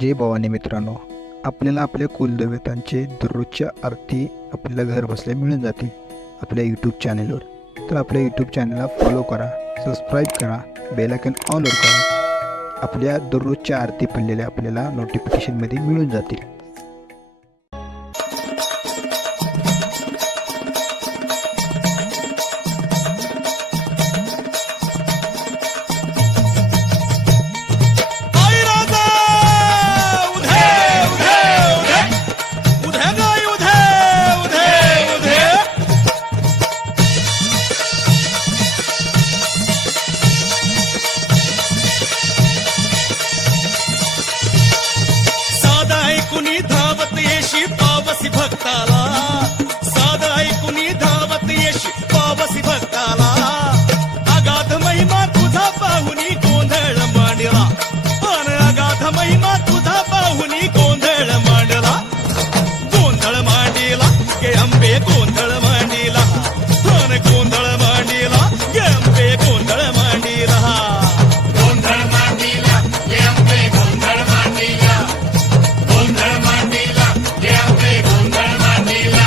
जय भवानी मित्रांनो, आपल्याला आपल्या कुलदेवतांचे दररोजच्या आरती आपल्याला घर बसल्या मिळून जातील आपल्या यूट्यूब चॅनलवर. तर आपल्या यूट्यूब चॅनलला फॉलो करा, सबस्क्राईब करा, बेल आयकॉन ऑलवर करा. आपल्या दररोजच्या आरती पडलेल्या आपल्याला नोटिफिकेशनमध्ये मिळून जातील. कुणी धावत येशी पावसी भक्ताला, साध ऐकुनी धावत येशी पावसी भक्ताला. अगाध महिमा तुझा पाहुनी गोंधळ मांडला, पण अगाध महिमा तुझा पाहुनी गोंधळ मांडला. गोंधळ मांडला गे अंबे, गोंधळ मांडला, पण गोंधळ मांडला गे अंबे, गोंधळ मांडला. गोंधळ मांडला गे अंबे, गोंधळ मांडला, गोंधळ मांडला गे अंबे, गोंधळ मांडला.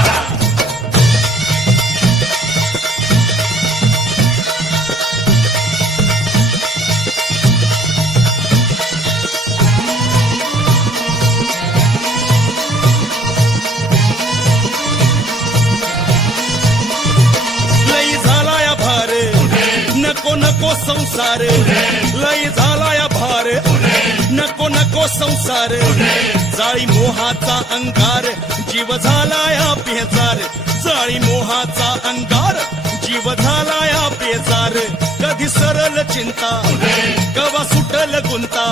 लई झालाया भार, नको नको संसार. लई झालाया भार, नको नको संसार. जाळी मोहाचा अंगार, जीव झालाया बेजार. जाळी मोहाचा अंगार, जीव झालाया बेजार. कधी सरल चिंता, कवा सुटल गुंता.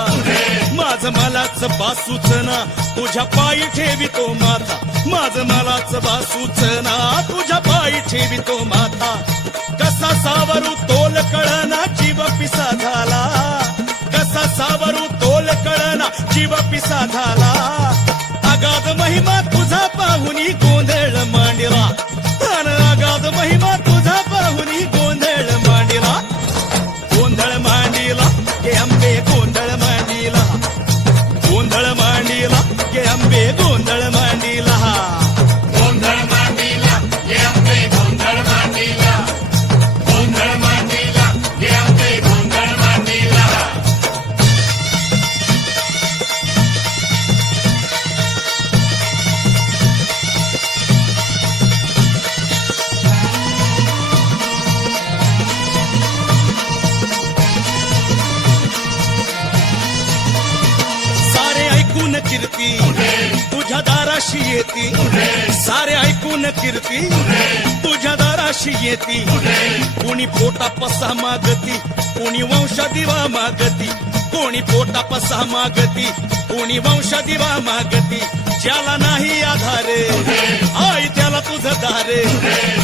माझ मलाच बासूच ना, तुझ्या पायी ठेवितो माथा. माझ मलाच बासूच ना, तुझ्या पायी ठेवितो माथा. कसा सावरू तोल कळना, जीव पिसा झाला. कसा सावरू तोल कळना, जीव पिसा झाला. अगाध महिमा तुझा पाहुनी गोंधळ मांडला, आणि अगाध महिमा तुझा पाहुनी गोंधळ मांडला. गोंधळ मांडला गे अंबे, गोंधळ मांडला, गोंधळ मांडला गे अंबे, गोंधळ मांडला. गोंधळ मांडला गे अंबे, गोंधळ मांडला, गोंधळ मांडला गे अंबे, गोंधळ मांडला. सारे ऐकून कीर्ती तुझ्या दाराशी येती. सारे ऐकून कीर्ती तुझ्या दाराशी येती. कोणी पोटा पसा मागती, कोणी वंशा दिवा मागती. कोणी पोटा पसा मागती, कोणी वंशा दिवा मागती. ज्याला नाही आधार, आई त्याला तुझं दार.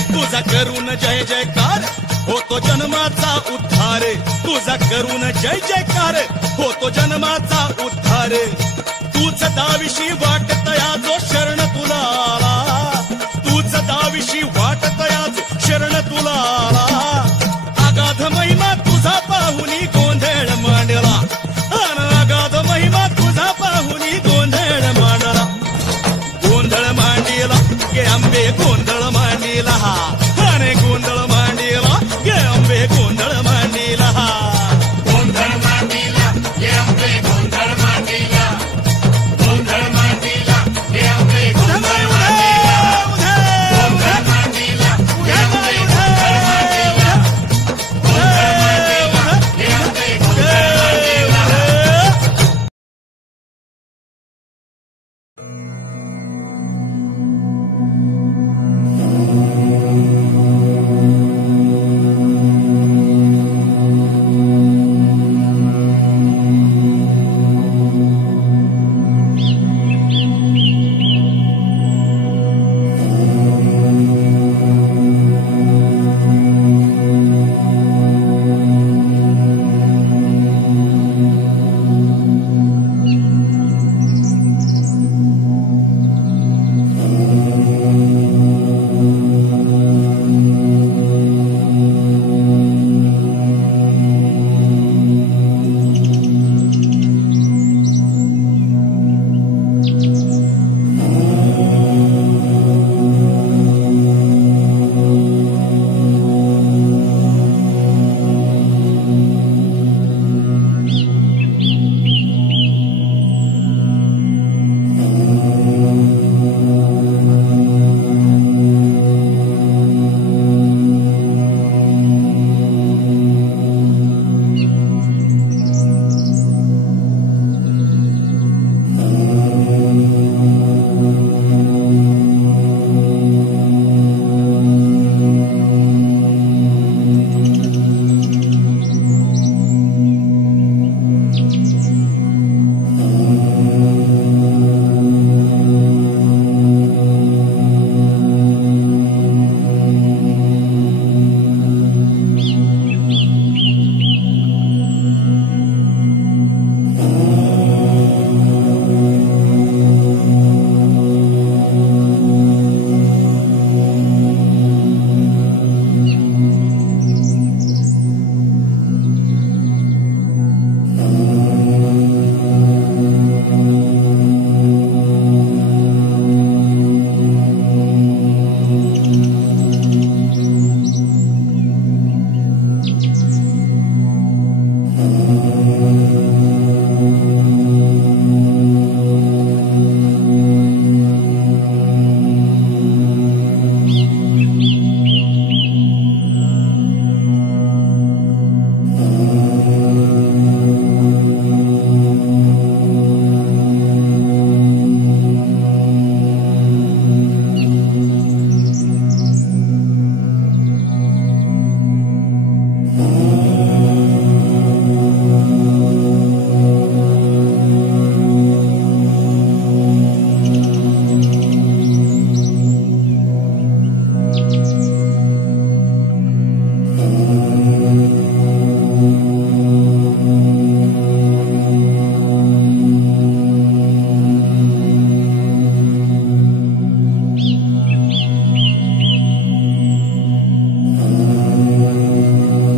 तुझा करून जय जयकार, होतो जन्माचा उद्धार. तुझा करून जय जयकार, होतो जन्माचा उद्धार. तूच दाविशी वाटतया जो शरण